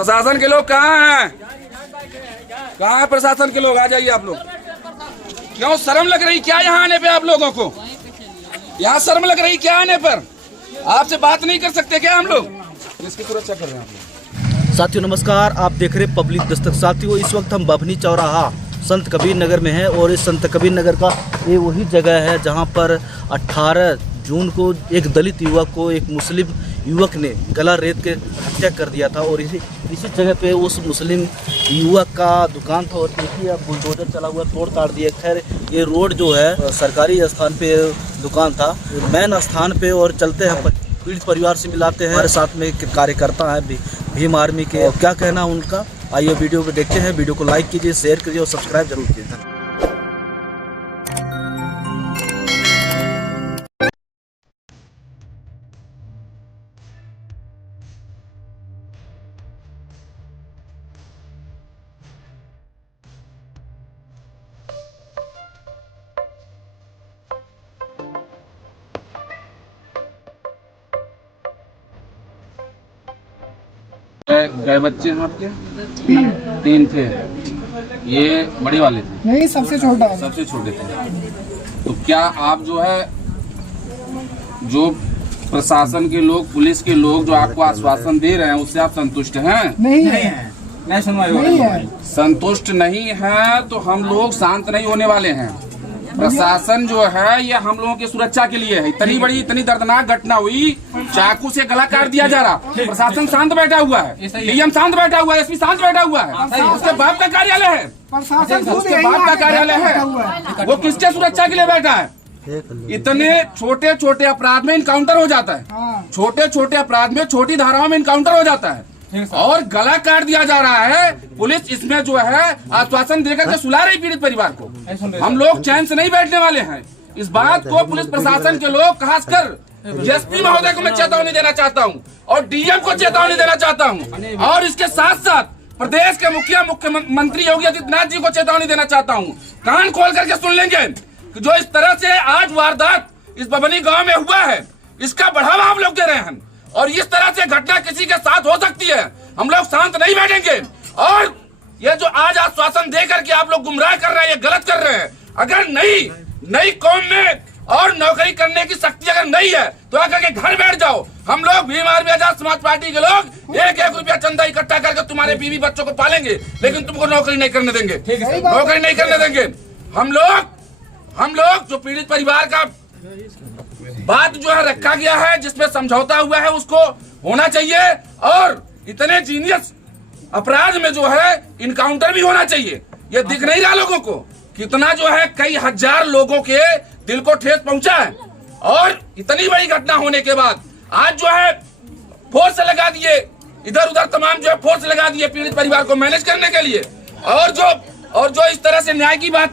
प्रशासन के लोग कहाँ हैं? कहाँ है प्रशासन के लोग? आ जाइए आप लोग। क्यों शर्म लग रही क्या यहाँ आने पे आप लोगों को? यहाँ शर्म लग रही क्या आने पर? आपसे बात नहीं कर सकते क्या हम लोग? इसकी सुरक्षा कर रहे हैं आप लोग। साथियों नमस्कार, आप देख रहे पब्लिक दस्तक। साथियों इस वक्त हम बभनी चौराहा संत कबीर नगर में हैं और इस संत कबीर नगर का ये वही जगह है जहां पर 18 जून को एक दलित युवक को एक मुस्लिम युवक ने गला रेत के हत्या कर दिया था। और इसी जगह पे उस मुस्लिम युवक का दुकान था और देखिए अब बुलडोजर चला हुआ तोड़ ताड़ दिया। खैर ये रोड जो है सरकारी स्थान पे दुकान था, मेन स्थान पे। और चलते हैं पीड़ित परिवार से मिलाते हैं। हमारे साथ में एक कार्यकर्ता है भीम आर्मी के, क्या कहना उनका आइए वीडियो में देखते हैं। वीडियो को लाइक कीजिए, शेयर कीजिए और सब्सक्राइब जरूर कीजिए। गए बच्चे हैं आपके? तीन थे। ये बड़े वाले थे? नहीं, सबसे छोटा। सबसे छोटे थे। तो क्या आप जो है जो प्रशासन के लोग, पुलिस के लोग जो आपको आश्वासन दे रहे हैं उससे आप संतुष्ट हैं? नहीं है। नहीं सुनवाई नहीं है। संतुष्ट नहीं है तो हम लोग शांत नहीं होने वाले हैं। प्रशासन जो है ये हम लोगों की सुरक्षा के लिए है। इतनी बड़ी इतनी दर्दनाक घटना हुई, चाकू से गला काट दिया जा रहा। प्रशासन शांत बैठा हुआ है, डीएम शांत बैठा हुआ है, एसपी शांत बैठा हुआ है। उसके बाप का कार्यालय है, उसके बाप का कार्यालय है। वो किसके सुरक्षा के लिए बैठा है? इतने छोटे छोटे अपराध में इनकाउंटर हो जाता है। छोटे छोटे अपराध में, छोटी धाराओं में इनकाउंटर हो जाता है और गला काट दिया जा रहा है। पुलिस इसमें जो है आश्वासन देकर के सुला रही पीड़ित परिवार को। हम लोग चैन से नहीं बैठने वाले हैं। इस बात को पुलिस प्रशासन के लोग, खासकर एसपी महोदय को मैं चेतावनी देना चाहता हूं और डीएम को चेतावनी देना चाहता हूं और इसके साथ साथ प्रदेश के मुख्यमंत्री योगी आदित्यनाथ जी को चेतावनी देना चाहता हूं। कान खोल करके सुन लेंगे कि जो इस तरह से आज वारदात इस बभनी गाँव में हुआ है, इसका बढ़ावा आप लोग दे रहे हैं और इस तरह से घटना किसी के साथ हो सकती है। हम लोग शांत नहीं बैठेंगे और ये जो आज आश्वासन दे करके आप लोग गुमराह कर रहे हैं, ये गलत कर रहे हैं। अगर नई कौम में और नौकरी करने की शक्ति अगर नहीं है तो आकर के घर बैठ जाओ। हम लोग भीम आर्मी आजाद समाज पार्टी के लोग 1-1 रुपया चंदा इकट्ठा करके तुम्हारे बीवी बच्चों को पालेंगे, लेकिन तुमको नौकरी नहीं करने देंगे। नौकरी नहीं करने देंगे। हम लोग जो पीड़ित परिवार का बात जो है रखा गया है, जिसमें समझौता हुआ है, उसको होना चाहिए। और इतने जीनियस अपराध में जो है इनकाउंटर भी होना चाहिए। ये दिख नहीं रहा लोगों को कितना जो है कई हजार लोगों के दिल को ठेस पहुंचा है। और इतनी बड़ी घटना होने के बाद आज जो है फोर्स लगा दिए, इधर उधर तमाम जो है फोर्स लगा दिए पीड़ित परिवार को मैनेज करने के लिए। और जो इस तरह से न्याय की बात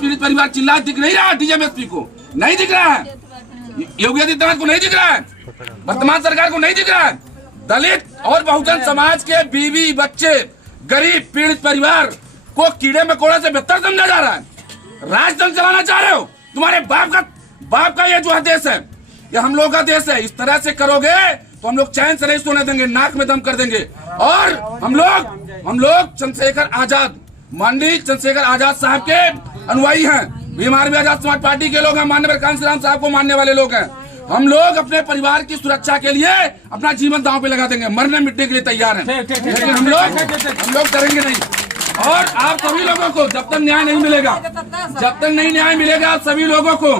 पीड़ित परिवार चिल्ला, दिख नहीं रहा डीएम एसपी को, नहीं दिख रहा है, योगी आदित्यनाथ को नहीं दिख रहा है, वर्तमान सरकार को नहीं दिख रहा है। दलित और बहुजन समाज के बीवी बच्चे, गरीब पीड़ित परिवार को कीड़े मकोड़े से बेहतर समझा जा रहा है। राजतंत्र चलाना चाह रहे हो? तुम्हारे बाप का ये जो है देश है, ये हम लोग का देश है। इस तरह से करोगे तो हम लोग चैन से नहीं सोने देंगे, नाक में दम कर देंगे। और हम लोग चंद्रशेखर आजाद, माननीय चंद्रशेखर आजाद साहब के अनुयायी हैं। भीम आर्मी आजाद समाज पार्टी के लोग हैं, माननीय कांशीराम साहब को मानने वाले लोग हैं। हम लोग अपने परिवार की सुरक्षा के लिए अपना जीवन दांव पे लगा देंगे, मरने मिटने के लिए तैयार हैं, लेकिन हम लोग करेंगे नहीं। और आप सभी लोगों को जब तक न्याय नहीं मिलेगा, आप सभी लोगों को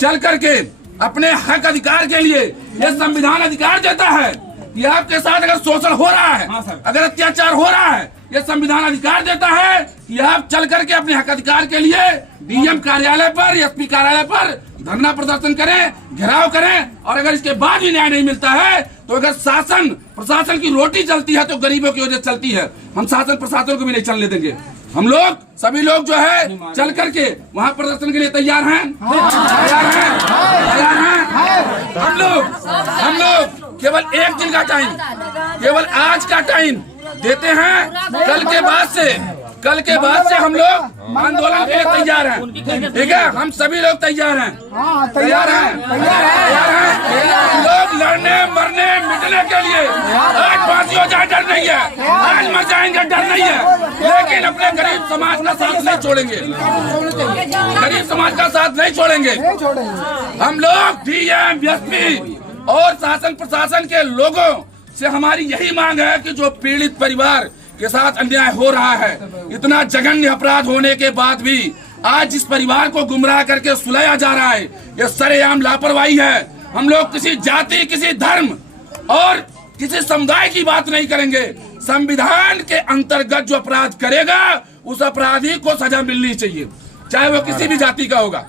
चल करके अपने हक अधिकार के लिए, ये संविधान अधिकार देता है कि आपके साथ अगर शोषण हो रहा है, अगर अत्याचार हो रहा है, ये संविधान अधिकार देता है कि आप चल करके अपने हक अधिकार के लिए डीएम कार्यालय पर, एसपी कार्यालय पर धरना प्रदर्शन करें, घेराव करें। और अगर इसके बाद भी न्याय नहीं मिलता है तो अगर प्रशासन की रोटी चलती है तो गरीबों की वजह चलती है। हम शासन प्रशासन को भी नहीं चलने देंगे। हम लोग सभी लोग जो है चल करके वहाँ प्रदर्शन के लिए तैयार हैं। हम लोग केवल एक दिन का टाइम, केवल आज का टाइम देते हैं। कल के बाद से हम लोग आंदोलन के लिए तैयार हैं। ठीक है, हम सभी लोग तैयार हैं। हम लोग लड़ने मरने मिटने के लिए आज नहीं है, आज मर जाएंगे डर नहीं है, लेकिन अपने गरीब समाज का साथ नहीं छोड़ेंगे, गरीब समाज का साथ नहीं छोड़ेंगे। हम लोग डीएम, एसपी और शासन प्रशासन के लोगों से हमारी यही मांग है कि जो पीड़ित परिवार के साथ अन्याय हो रहा है, इतना जघन्य अपराध होने के बाद भी आज जिस परिवार को गुमराह करके सुलाया जा रहा है, ये सरेआम लापरवाही है। हम लोग किसी जाति, किसी धर्म और किसी समुदाय की बात नहीं करेंगे। संविधान के अंतर्गत जो अपराध करेगा उस अपराधी को सजा मिलनी चाहिए, चाहे वो किसी भी जाति का होगा,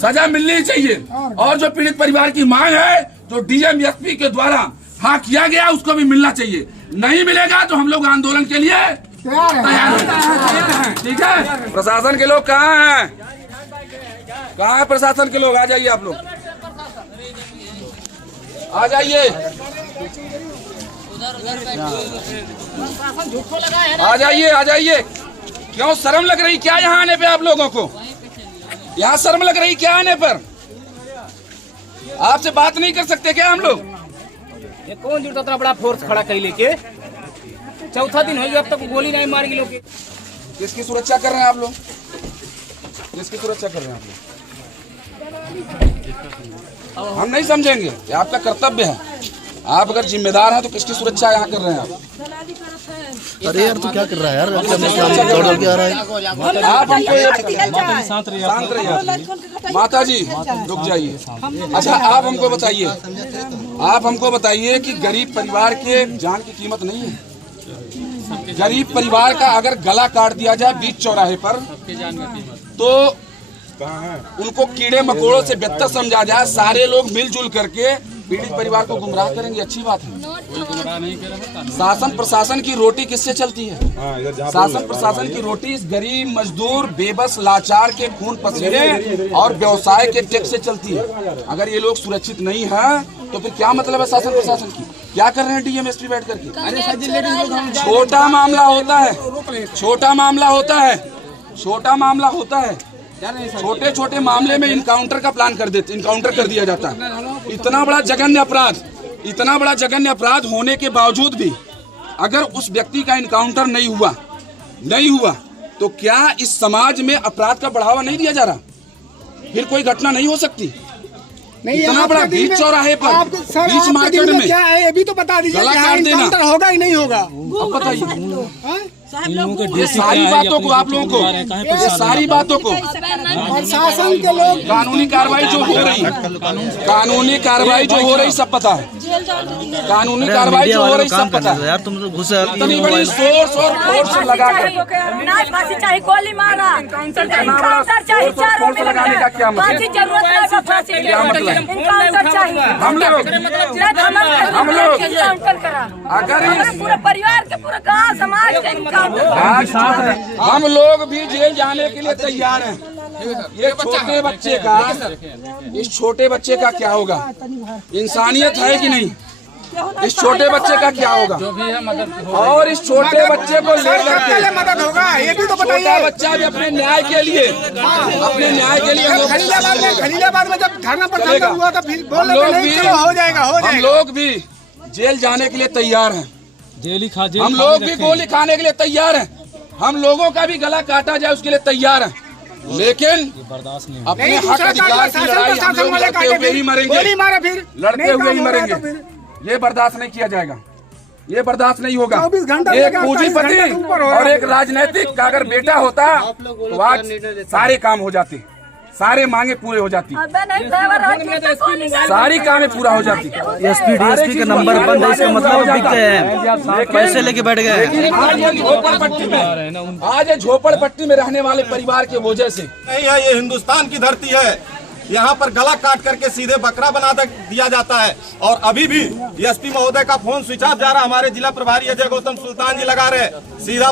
सजा मिलनी चाहिए। और जो पीड़ित परिवार की मांग है, जो डीएम, एसपी के द्वारा हाँ किया गया, उसको भी मिलना चाहिए। नहीं मिलेगा तो हम लोग आंदोलन के लिए तैयार हैं। ठीक है, प्रशासन के लोग कहाँ हैं? कहाँ है प्रशासन के लोग? आ जाइए, आप लोग आ जाइए, आ जाइए, आ जाइए। क्यों शर्म लग रही क्या यहाँ आने पे? आप लोगों को यहाँ शर्म लग रही क्या आने पर? आपसे बात नहीं कर सकते क्या हम लोग? ये कौन जुड़ता इतना बड़ा फोर्स खड़ा कर लेके? चौथा दिन हो गया, अब तक गोली नहीं मार गई लोग। किसकी सुरक्षा कर रहे हैं आप लोग? किसकी सुरक्षा कर रहे हैं आप लोग? हम नहीं समझेंगे, ये आपका कर्तव्य है। आप अगर जिम्मेदार हैं तो किसकी सुरक्षा यहाँ कर रहे हैं आप? अरे यार तू क्या कर रहा है यार? दौड़ के आ रहा है। आप हमको शांत रहिए। माता जी रुक जाइए। अच्छा आप हमको बताइए, आप हमको बताइए कि गरीब परिवार के जान की कीमत नहीं है? गरीब परिवार का अगर गला काट दिया जाए बीच चौराहे पर तो उनको कीड़े मकोड़ों से बेहतर समझा जाए, सारे लोग मिलजुल करके पीड़ित परिवार को गुमराह करेंगे, अच्छी बात है। शासन प्रशासन की रोटी किससे चलती है? शासन प्रशासन की रोटी इस गरीब, मजदूर, बेबस, लाचार के खून पसीने और व्यवसाय के टैक्स से चलती है। अगर ये लोग सुरक्षित नहीं है तो फिर क्या मतलब है शासन प्रशासन की? क्या कर रहे हैं डीएम, एसपी बैठ करके? छोटा मामला होता है, छोटा मामला होता है, छोटा मामला होता है, छोटे छोटे मामले में इनकाउंटर का प्लान कर देते, इनकाउंटर कर दिया जाता है। इतना बड़ा जघन्य अपराध, इतना बड़ा जघन्य अपराध होने के बावजूद भी अगर उस व्यक्ति का इनकाउंटर नहीं हुआ तो क्या इस समाज में अपराध का बढ़ावा नहीं दिया जा रहा? फिर कोई घटना नहीं हो सकती? इतना बड़ा बीच चौराहे पर, बीच मार्केट में क्या है ये भी तो बता दीजिए। इनकाउंटर होगा ही नहीं होगा? अब बताइए ये सारी बातों को, आप लोगों को ये सारी बातों को प्रशासन के लोग कानूनी कार्रवाई जो हो रही, कानूनी कार्रवाई जो हो रही सब पता है, कानूनी कार्रवाई जो हो रही सब पता है। यार तुम लोग घुसे इतनी बड़ी सोर्स और फोर्स लगा कर चाहे गोली मारा, चाहे फोर्स लगाने का क्या मतलब? क्या मतलब? हम लोग अगर पूरे परिवार के, पूरे गांव समाज के हम लोग भी जेल जाने के लिए तैयार हैं। ये छोटे बच्चे का, इस छोटे बच्चे का क्या होगा? इंसानियत है कि नहीं? इस छोटे बच्चे का क्या होगा? और इस छोटे बच्चे को लेकर के मदद होगा, ये भी तो छोटा बताइए। बच्चा भी अपने न्याय के लिए, अपने न्याय के लिए खलीलाबाद में जब धरना प्रदर्शन हुआ था फिर बोल हम लोग रहे भी, थे हो जाएगा, हो हम जाएगा। लोग भी जेल जाने के लिए तैयार हैं। हम लोग भी गोली खाने के लिए तैयार हैं। हम लोगों का भी गला काटा जाए उसके लिए तैयार हैं, लेकिन अपने हक अधिकार की लड़ाई हम लोग लड़ते हुए ही मरेंगे, लड़ते हुए ही मरेंगे। ये बर्दाश्त नहीं किया जाएगा, ये बर्दाश्त नहीं होगा। 24 घंटा एक पूंजीपति और एक राजनीतिक का अगर बेटा होता तो आज सारे काम हो जाते, सारे मांगे पूरे हो जाती, सारी कामें पूरा हो जाती। एसपी डीएसपी का नंबर बंद है, इसका मतलब बिक गए हैं, पैसे लेके बैठ गए हैं। आज ये झोपड़पट्टी में, आज ये झोपड़पट्टी में रहने वाले परिवार के वजह से नहीं है, ये हिंदुस्तान की धरती है। यहाँ पर गला काट करके सीधे बकरा बना दिया जाता है। और अभी भी एसपी महोदय का फोन स्विच ऑफ जा रहा है। हमारे जिला प्रभारी अजय गौतम सुल्तान जी लगा रहे, सीधा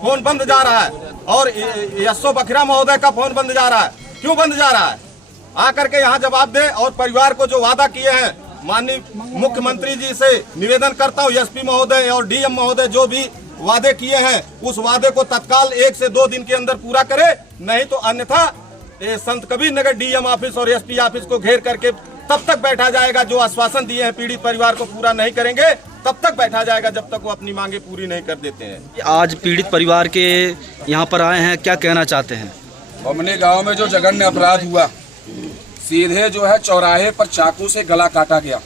फोन बंद जा रहा है। और यशो बखरा महोदय का फोन बंद जा रहा है। क्यों बंद जा रहा है? आकर के यहाँ जवाब दे। और परिवार को जो वादा किए हैं, माननीय मुख्यमंत्री जी से निवेदन करता हूँ, एसपी महोदय और डीएम महोदय जो भी वादे किए हैं उस वादे को तत्काल 1 से 2 दिन के अंदर पूरा करे, नहीं तो अन्यथा संत कबीर नगर डीएम ऑफिस और एसपी ऑफिस को घेर करके तब तक बैठा जाएगा जो आश्वासन दिए हैं पीड़ित परिवार को पूरा नहीं करेंगे तब तक बैठा जाएगा जब तक वो अपनी मांगे पूरी नहीं कर देते हैं। आज पीड़ित परिवार के यहाँ पर आए हैं, क्या कहना चाहते हैं? बमनी गांव में जो जघन्य अपराध हुआ, सीधे जो है चौराहे पर चाकू से गला काटा गया,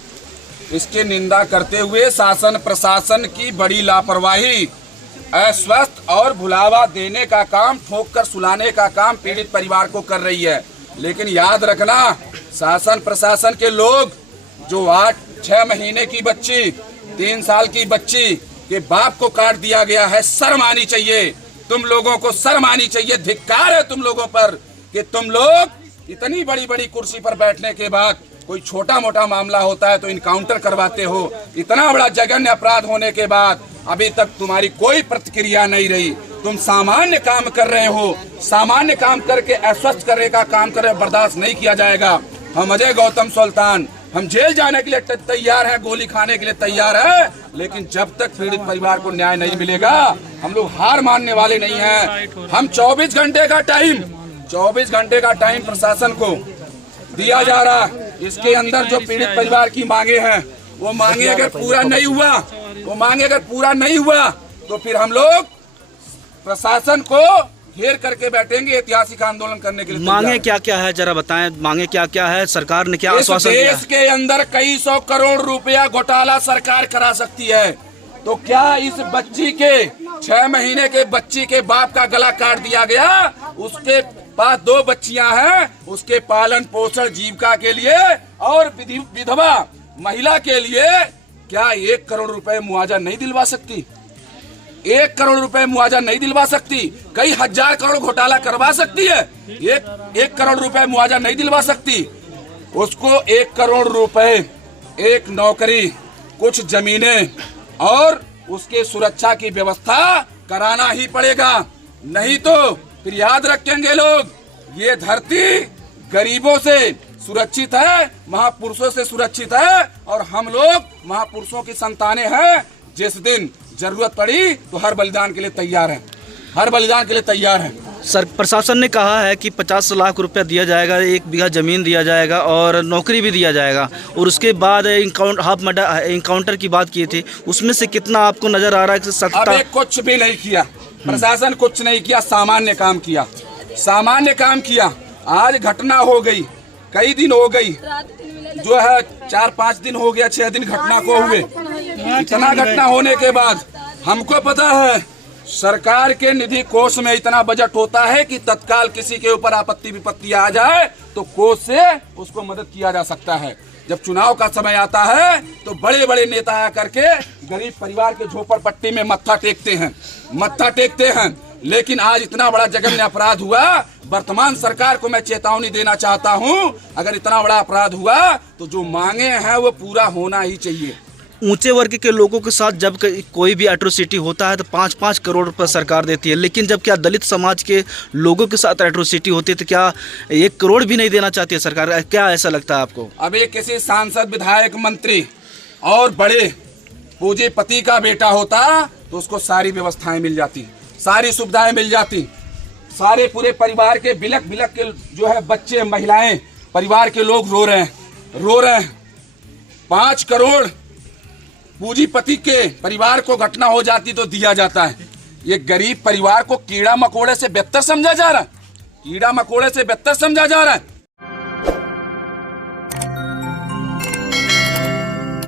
इसकी निंदा करते हुए शासन प्रशासन की बड़ी लापरवाही, अस्वस्थ और भुलावा देने का काम, ठोक कर सुलाने का काम पीड़ित परिवार को कर रही है। लेकिन याद रखना, शासन प्रशासन के लोग जो 8-6 महीने की बच्ची, 3 साल की बच्ची के बाप को काट दिया गया है, शर्म आनी चाहिए तुम लोगों को, शर्म आनी चाहिए। धिक्कार है तुम लोगों पर कि तुम लोग इतनी बड़ी बड़ी कुर्सी पर बैठने के बाद कोई छोटा मोटा मामला होता है तो इनकाउंटर करवाते हो। इतना बड़ा जघन्य अपराध होने के बाद अभी तक तुम्हारी कोई प्रतिक्रिया नहीं रही। तुम सामान्य काम कर रहे हो, सामान्य काम करके अस्वस्थ करने का काम कर रहे हो, बर्दाश्त नहीं किया जाएगा। हम अजय गौतम सुल्तान, हम जेल जाने के लिए तैयार हैं, गोली खाने के लिए तैयार है, लेकिन जब तक पीड़ित परिवार को न्याय नहीं मिलेगा हम लोग हार मानने वाले नहीं हैं। हम 24 घंटे का टाइम प्रशासन को दिया जा रहा है। इसके अंदर जो पीड़ित परिवार की मांगे हैं, वो मांगे अगर पूरा नहीं हुआ तो फिर हम लोग प्रशासन को घेर करके बैठेंगे, ऐतिहासिक आंदोलन करने के लिए। मांगे क्या क्या है, जरा बताएं, मांगे क्या क्या है? सरकार ने क्या आश्वासन दिया? देश के अंदर कई 100 करोड़ रुपया घोटाला सरकार करा सकती है, तो क्या इस बच्ची के 6 महीने के बच्ची के बाप का गला काट दिया गया, उसके पास 2 बच्चियां हैं, उसके पालन पोषण जीविका के लिए और विधवा महिला के लिए क्या 1 करोड़ रुपए मुआवजा नहीं दिलवा सकती? 1 करोड़ रुपए मुआवजा नहीं दिलवा सकती? कई हजार करोड़ घोटाला करवा सकती है, 1 करोड़ रुपए मुआवजा नहीं दिलवा सकती? उसको 1 करोड़ रुपए, 1 नौकरी, कुछ जमीनें और उसके सुरक्षा की व्यवस्था कराना ही पड़ेगा। नहीं तो फिर याद रखेंगे लोग, ये धरती गरीबों से सुरक्षित है, महापुरुषों से सुरक्षित है, और हम लोग महापुरुषों की संतानें हैं। जिस दिन जरूरत पड़ी तो हर बलिदान के लिए तैयार हैं। सर, प्रशासन ने कहा है कि 50 लाख रुपया दिया जाएगा, 1 बीघा जमीन दिया जाएगा और नौकरी भी दिया जाएगा, और उसके बाद इनकाउंटर की बात की थी, उसमें से कितना आपको नजर आ रहा है कि सत्ता? अबे कुछ भी नहीं किया प्रशासन, कुछ नहीं किया, सामान्य काम किया। आज घटना हो गई, कई दिन हो गई, जो है 4-5 दिन हो गया, 6 दिन घटना को हुए। इतना घटना होने के बाद हमको पता है सरकार के निधि कोष में इतना बजट होता है कि तत्काल किसी के ऊपर आपत्ति विपत्ति आ जाए तो कोष से उसको मदद किया जा सकता है। जब चुनाव का समय आता है तो बड़े बड़े नेता आकर के गरीब परिवार के झोपड़पट्टी में मत्था टेकते हैं। लेकिन आज इतना बड़ा जघन्य अपराध हुआ, वर्तमान सरकार को मैं चेतावनी देना चाहता हूं, अगर इतना बड़ा अपराध हुआ तो जो मांगे हैं वो पूरा होना ही चाहिए। ऊंचे वर्ग के लोगों के साथ जब कोई भी एट्रोसिटी होता है तो 5-5 करोड़ रुपए सरकार देती है, लेकिन जब क्या दलित समाज के लोगों के साथ एट्रोसिटी होती है तो क्या 1 करोड़ भी नहीं देना चाहती है सरकार? क्या ऐसा लगता है आपको? अभी किसी सांसद, विधायक, मंत्री और बड़े पूंजीपति का बेटा होता तो उसको सारी व्यवस्थाएं मिल जाती, सारी सुविधाएं मिल जाती, सारे पूरे परिवार के बिलक के जो है बच्चे, महिलाएं, परिवार के लोग रो रहे हैं। 5 करोड़ पूंजीपति के परिवार को घटना हो जाती तो दिया जाता है, ये गरीब परिवार को कीड़ा मकोड़े से बेहतर समझा जा रहा है।